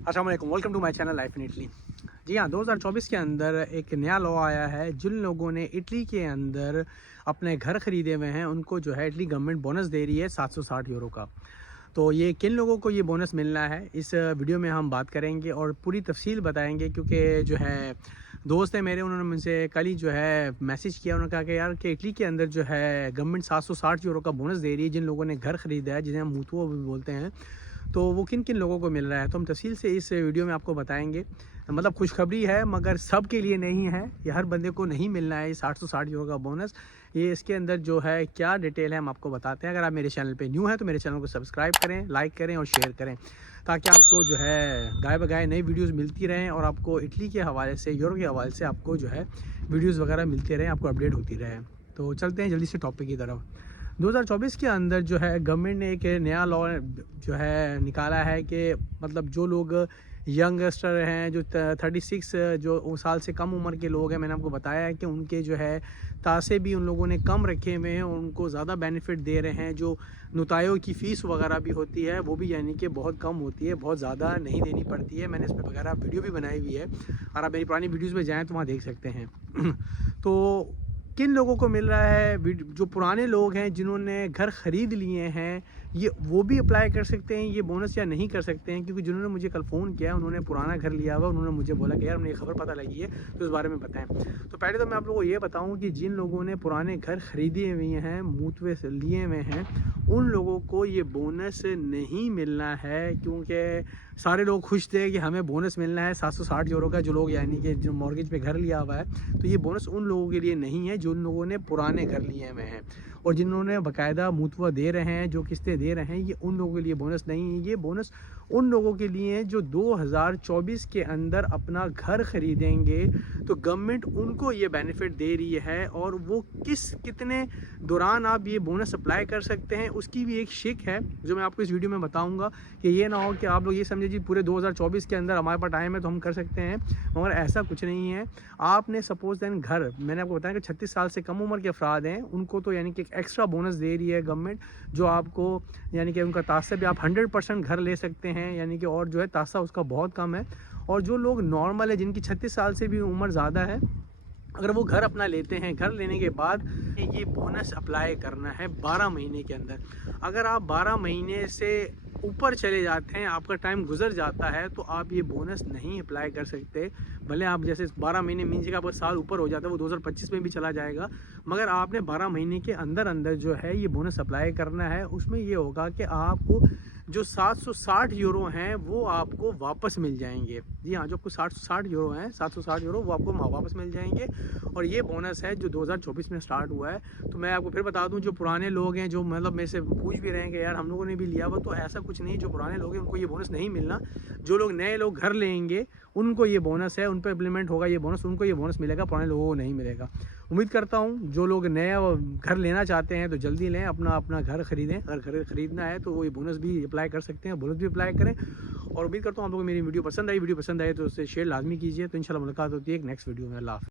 अस्सलाम वालेकुम, welcome to my channel life in Italy. जी हाँ, 2024 के अंदर एक नया लॉ आया है। जिन लोगों ने इटली के अंदर अपने घर ख़रीदे हुए हैं उनको जो है इटली गवर्नमेंट बोनस दे रही है 760 यूरो का। तो ये किन लोगों को ये बोनस मिलना है इस वीडियो में हम बात करेंगे और पूरी तफसील बताएंगे, क्योंकि जो है दोस्त है मेरे, उन्होंने मुझसे कल ही जो है मैसेज किया। उन्होंने कहा कि यार कि इटली के अंदर जो है गवर्नमेंट 760 यूरो का बोनस दे रही है जिन लोगों ने घर ख़रीदा है, जिन्हें हम मुतुआ भी बोलते हैं। तो वो किन किन लोगों को मिल रहा है तो हम तफसील से इस वीडियो में आपको बताएंगे। मतलब खुशखबरी है मगर सब के लिए नहीं है, ये हर बंदे को नहीं मिलना है ये 760 यूरो का बोनस। ये इसके अंदर जो है क्या डिटेल है हम आपको बताते हैं। अगर आप मेरे चैनल पे न्यू हैं तो मेरे चैनल को सब्सक्राइब करें, लाइक करें और शेयर करें, ताकि आपको जो है गाय बगाए नई वीडियोस मिलती रहें और आपको इटली के हवाले से, यूरो के हवाले से आपको जो है वीडियोस वगैरह मिलते रहें, आपको अपडेट होती रहे। तो चलते हैं जल्दी से टॉपिक की तरफ। 2024 के अंदर जो है गवर्नमेंट ने एक नया लॉ जो है निकाला है कि मतलब जो लोग यंगस्टर हैं, जो 36 जो साल से कम उम्र के लोग हैं, मैंने आपको बताया है कि उनके जो है तासे भी उन लोगों ने कम रखे हुए हैं, उनको ज़्यादा बेनिफिट दे रहे हैं। जो नुतायों की फ़ीस वगैरह भी होती है वो भी यानी कि बहुत कम होती है, बहुत ज़्यादा नहीं देनी पड़ती है। मैंने इस पर वगैरह वीडियो भी बनाई हुई है, और आप मेरी पुरानी वीडियोज़ में जाएँ तो वहाँ देख सकते हैं। तो किन लोगों को मिल रहा है? जो पुराने लोग हैं जिन्होंने घर ख़रीद लिए हैं, ये वो भी अप्लाई कर सकते हैं ये बोनस या नहीं कर सकते हैं? क्योंकि जिन्होंने मुझे कल फ़ोन किया उन्होंने पुराना घर लिया हुआ, उन्होंने मुझे बोला कि यार मुझे खबर पता लगी है तो इस बारे में बताएं। तो पहले तो मैं आप लोगों को ये बताऊं कि जिन लोगों ने पुराने घर ख़रीदे हुए हैं, मुतवे से लिए हुए हैं, उन लोगों को ये बोनस नहीं मिलना है, क्योंकि सारे लोग खुश थे कि हमें बोनस मिलना है 760 यूरो का। जो लोग यानी कि जो मॉर्गेज पे घर लिया हुआ है, तो ये बोनस उन लोगों के लिए नहीं है जो उन लोगों ने पुराने घर लिए हुए हैं और जिन्होंने बाकायदा मुतवा दे रहे हैं, जो किस्तें दे रहे हैं, ये उन लोगों के लिए बोनस नहीं है। ये बोनस उन लोगों के लिए है जो 2024 के अंदर अपना घर ख़रीदेंगे, तो गवर्नमेंट उनको ये बेनिफिट दे रही है। और वो कितने दौरान आप ये बोनस अप्लाई कर सकते हैं उसकी भी एक शिक है जो मैं आपको इस वीडियो में बताऊंगा, कि ये ना हो कि आप लोग ये समझे जी पूरे 2024 के अंदर हमारे पास टाइम है तो हम कर सकते हैं, मगर ऐसा कुछ नहीं है। आपने सपोज दैन घर, मैंने आपको बताया कि 36 साल से कम उम्र के अफराद हैं, उनको तो यानी कि एक एक्स्ट्रा बोनस दे रही है गवर्नमेंट, जो आपको यानी कि उनका तासा भी आप 100% घर ले सकते हैं, यानी कि और जो है तासा उसका बहुत कम है। और जो लोग नॉर्मल है, जिनकी 36 साल से भी उम्र ज़्यादा है, अगर वो घर अपना लेते हैं, घर लेने के बाद ये बोनस अप्लाई करना है 12 महीने के अंदर। अगर आप 12 महीने से ऊपर चले जाते हैं, आपका टाइम गुजर जाता है, तो आप ये बोनस नहीं अप्लाई कर सकते। भले आप जैसे 12 महीने मीन का आपका साल ऊपर हो जाता है, वो 2025 में भी चला जाएगा, मगर आपने 12 महीने के अंदर अंदर जो है ये बोनस अप्लाई करना है। उसमें ये होगा कि आपको जो 760 यूरो हैं वो आपको वापस मिल जाएंगे। जी हाँ, जो आपको 760 यूरो हैं, 760 यूरो वो आपको वापस मिल जाएंगे। और ये बोनस है जो 2024 में स्टार्ट हुआ है। तो मैं आपको फिर बता दूं, जो पुराने लोग हैं, जो मतलब मेरे से पूछ भी रहे हैं कि यार हम लोगों ने भी लिया हुआ, तो ऐसा कुछ नहीं। जो पुराने लोग हैं उनको ये बोनस नहीं मिलना। जो लोग नए लोग घर लेंगे उनको ये बोनस है, उन पर इम्प्लीमेंट होगा ये बोनस, उनको ये बोनस मिलेगा, पुराने लोगों को नहीं मिलेगा। उम्मीद करता हूँ जो लोग नया घर लेना चाहते हैं तो जल्दी लें, अपना घर ख़रीदें। अगर खरीदना है तो वो ये बोनस भी अप्लाई कर सकते हैं, बोनस भी अप्लाई करें। और उम्मीद करता हूँ आप लोगों को मेरी वीडियो पसंद आई। वीडियो पसंद आए तो उससे शेयर लाजमी कीजिए। तो इंशाल्लाह मुलाकात होती है एक नेक्स्ट वीडियो में। अल्लाह हाफ़िज़।